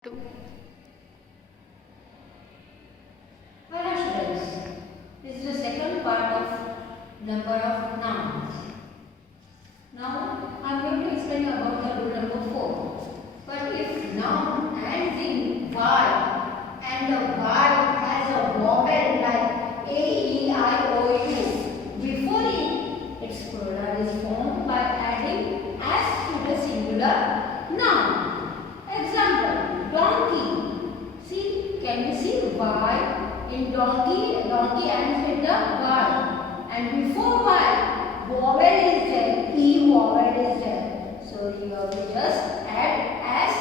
Two. Hello students, this is the second part of number of nouns. Now I am going to explain about the rule number 4. But if noun ends in y and the y has a vowel like a, e, I, o, u before it, its plural is formed by adding s to the singular noun. Example, donkey. See, can you see y in donkey? Donkey ends with the y, and before y, vowel is there, e vowel is there. So you have to just add s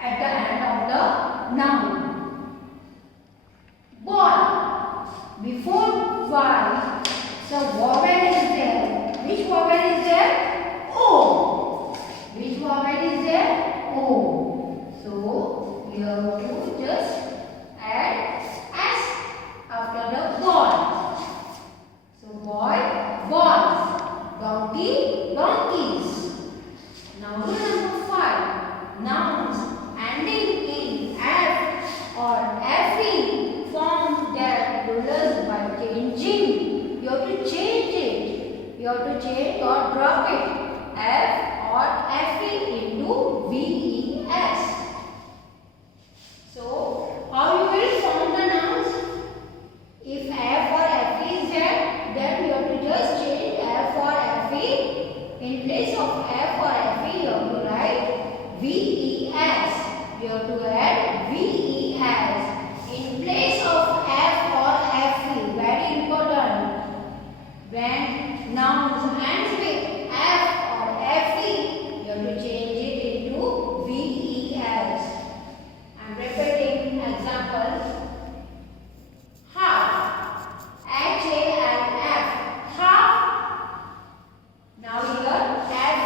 at the end of the noun. Ball. Before y, so vowel is there. Which vowel is there? O. Which vowel is there? O. So you have to just add s after the ball. So boy, balls. Donkey, donkeys. Now rule number 5. Nouns ending in f or fe form their plurals by changing. You have to change it. You have to change or drop it. F or fe into ves. So how you will form the nouns? If f or fe is there, then you have to just change f or fe. In place of f or fe, you have to write ves. You have to add ves in place of f or fe. Very important. When nouns ends with f or fe, you have to change it into ves. I am repeating example. Half. H-A-L-F. Half. Now here F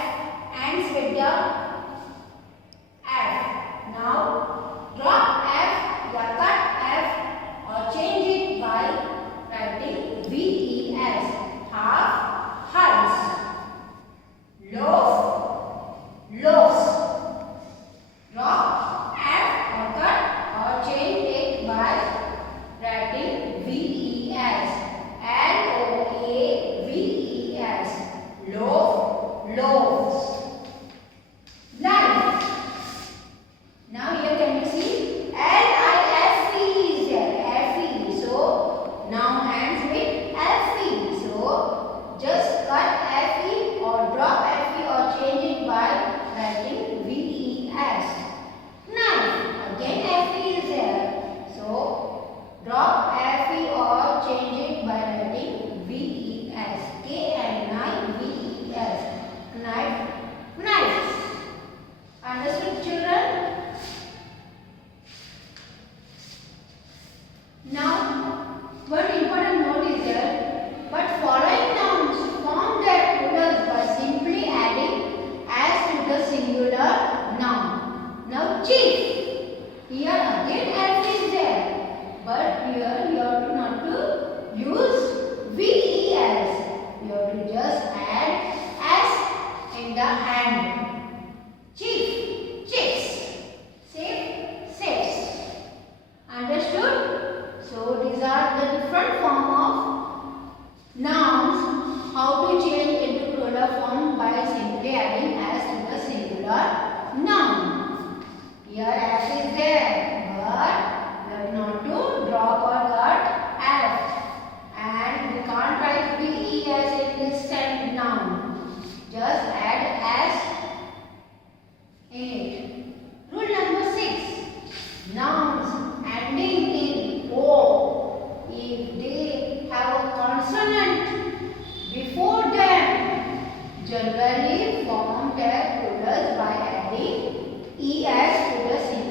ends with the F. Now drop F, या cut F or change it by writing VES. Half, halves. Loaf, loaves. Drop F or cut or change it by writing VES. L-O-A-V-E-S. Loaf, loaves. Life. Now here can you see L-I-F-E is there. F-E. So now ends with F-E. So just cut F-E or drop F-E or change it by writing V-E-S. Knife. Again F-E is there. So drop F-E or change it by writing V-E-S. K-N-I-V-E-S. Knife. Knives. Understood children? Now, one important note is there, but following nouns form their plurals by simply adding s to the singular noun. Now, chief. Here again f is there, but here you have to not to use ves. You have to just add s in the end. Chief, chiefs. Safe, safes. Understood? So these are the different form of nouns. How to change into plural form by simply adding s to the singular noun. Here f is there, but we have not to drop or cut f, and we can't write ves in this same noun. Just add s in it. Rule number 6. Nouns ending in o, if they have a consonant before them, generally form their plurals by adding es to the singular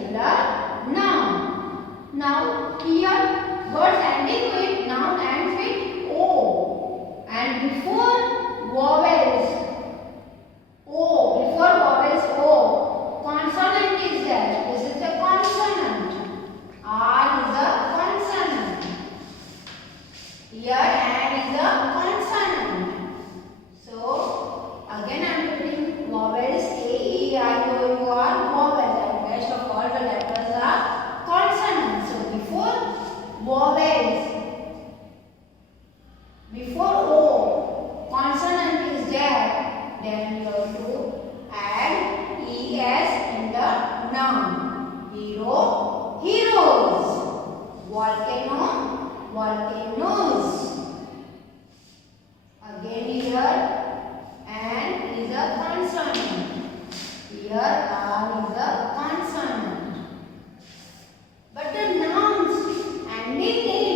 volcanoes. Again here, and is a consonant. Here R is a consonant. But the nouns ending in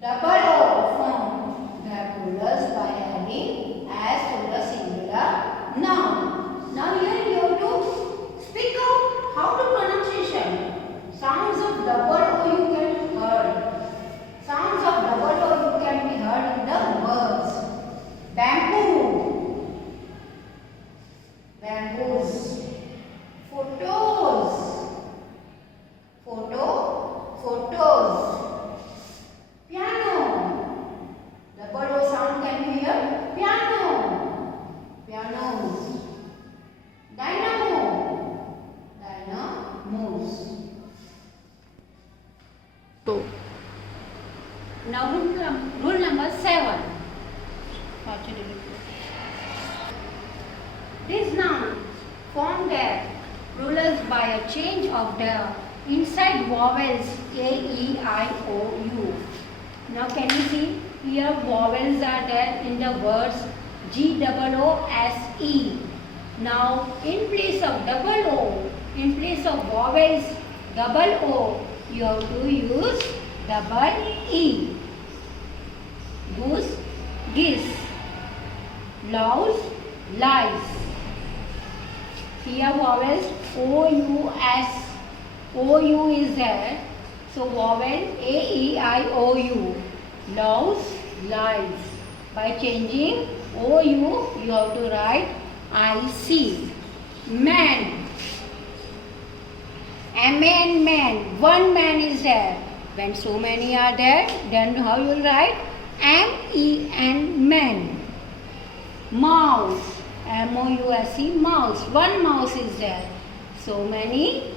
double O form the plurals by adding as to the singular noun. Now here you have to speak out how to pronunciation. Sounds of double O you can heard. Sounds of double O you can be heard in the words. Bamboo, bamboos. Photos, photo, photos. Piano, double O sound can be here. Piano, pianos. Dynamo, dynamos. So, now rule number 7. These nouns form their plurals by a change of the inside vowels A, E, I, O, U. Now can you see here vowels are there in the words G, double O, S, E. Now in place of double O, in place of vowels double O, you have to use double E. Goose, geese. Louse, lies. Here vowels O, U, S. O, U is there. So vowel A, E, I, O, U. Louse, lies. By changing O, U, you have to write I, C. Man. M-A-N, man. One man is there. When so many are there, then how you will write? M-E-N, man. Mouse, M-O-U-S-E, mouse. One mouse is there. So many.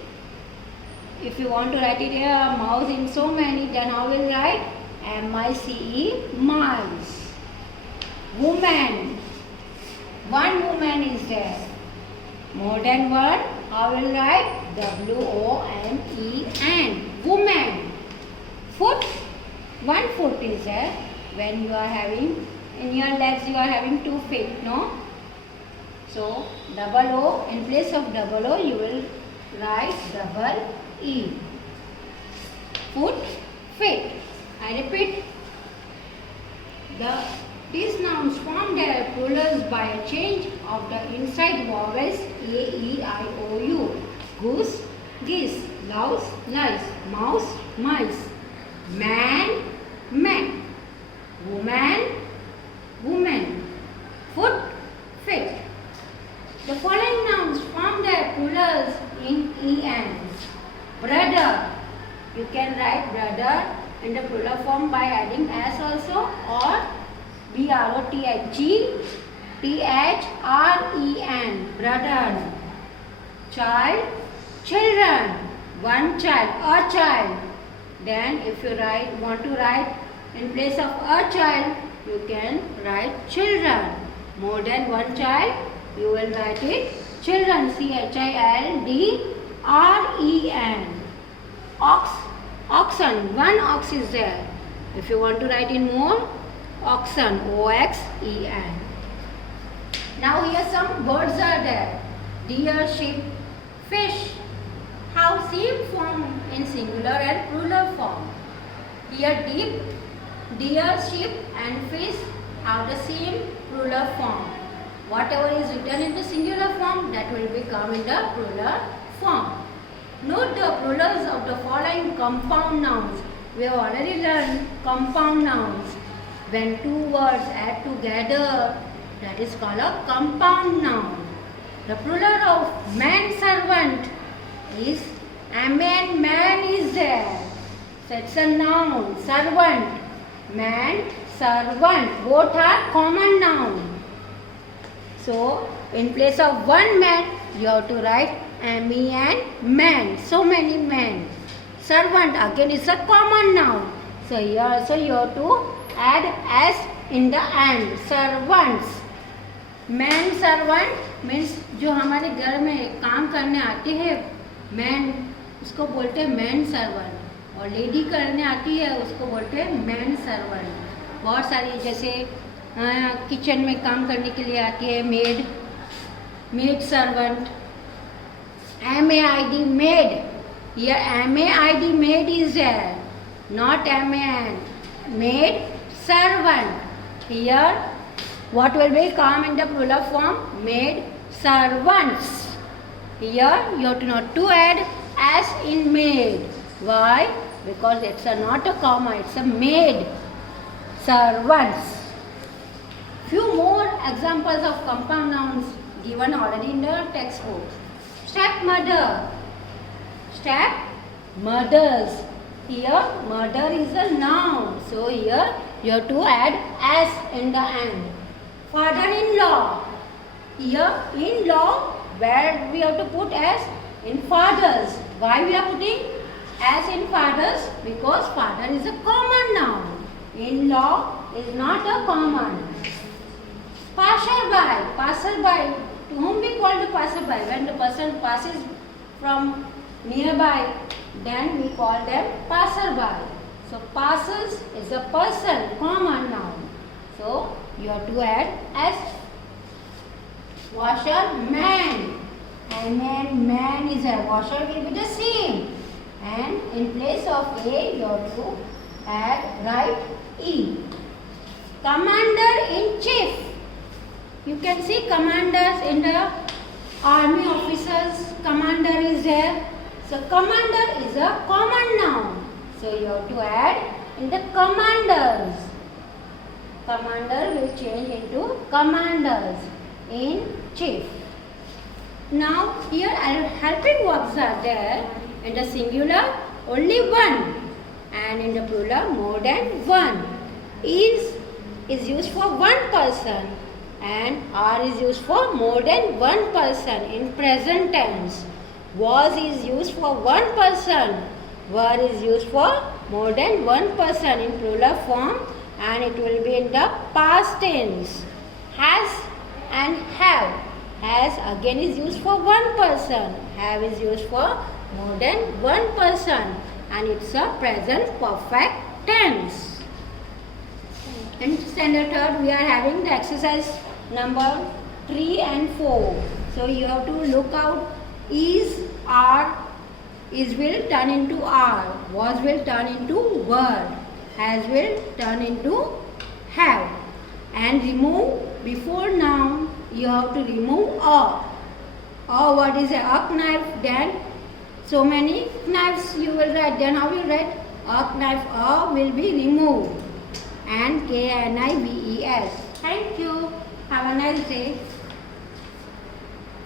If you want to write it here, mouse in so many, then how will you write? M-I-C-E, mice. Woman. One woman is there. More than one, how will you write? W-O-M-E-N. Woman. Foot. One foot is there. When you are having in your legs, you are having 2 feet, no? So double O, in place of double O, you will write double E. Foot, feet. I repeat. These nouns form their plurals by a change of the inside vowels A, E, I, O, U. Goose, geese. Louse, lice. Mouse, mice. Man, man. Woman, woman. Foot, feet. The following nouns form their plurals in EN. Brother. You can write brother in the plural form by adding S also, or B-R-O-T-H-E-T-H-R-E-N. Brother. Child, children. One child, a child. Then if you want to write in place of a child, you can write children. More than one child, you will write it children. C-H-I-L-D-R-E-N. Ox, oxen. One ox is there. If you want to write in more, oxen. O-X-E-N. Now here some birds are there. Deer, sheep, fish. Have same form in singular and plural form. Here deer, sheep and fish have the same plural form. Whatever is written in the singular form, that will become in the plural form. Note the plurals of the following compound nouns. We have already learned compound nouns. When 2 words add together, that is called a compound noun. The plural of man servant is man, man is there. So it's a noun. Servant. Man, servant. Both are common noun. So in place of one man, you have to write M-E-N, man. So many men. Servant again is a common noun. So here also you have to add S in the end. Servants. Man servant means जो हमारे घर में काम करने आते हैं man, उसको बोलते हैं मैन सर्वेंट. और लेडी करने आती है उसको बोलते हैं मैन सर्वेंट। बहुत सारी जैसे किचन में काम करने के लिए आती है made, maid servant, MAID maid. Here MAID maid is there, not MAN. Maid servant. Here what will be come in the plural form? Maid servants. Here you have to not to add s in maid. Why? Because it's not a comma, it's a maid servants. Few more examples of compound nouns given already in the textbook. Stepmother, stepmothers. Here mother is a noun, so here you have to add s in the end. Father-in-law. Here in-law, where we have to put s in fathers. Why we are putting s in fathers? Because father is a common noun. In-law is not a common. Passerby, passerby. To whom we call the passerby? When the person passes from nearby, then we call them passerby. So passes is a person, common noun. So you have to add s. Washerman, and then man is a washer will be the same. And in place of a, you have to write e. Commander-in-chief. You can see commanders in the army officers. Commander is there. So commander is a common noun. So you have to add in the commanders. Commander will change into commanders in chief. Now here helping verbs are there. In the singular only one, and in the plural more than one. Is used for one person, and are is used for more than one person in present tense. Was is used for one person. Were is used for more than one person in plural form, and it will be in the past tense. Has and have. Has again is used for one person. Have is used for more than one person, and it's a present perfect tense. In standard third, we are having the exercise number 3 and 4. So you have to look out is, are, is will turn into are, was will turn into were, has will turn into have, and remove before noun you have to remove a. Or what is a knife? Then so many knives you will write. Then how you write? A knife, a will be removed, and KNIVES. Thank you. Have a nice day.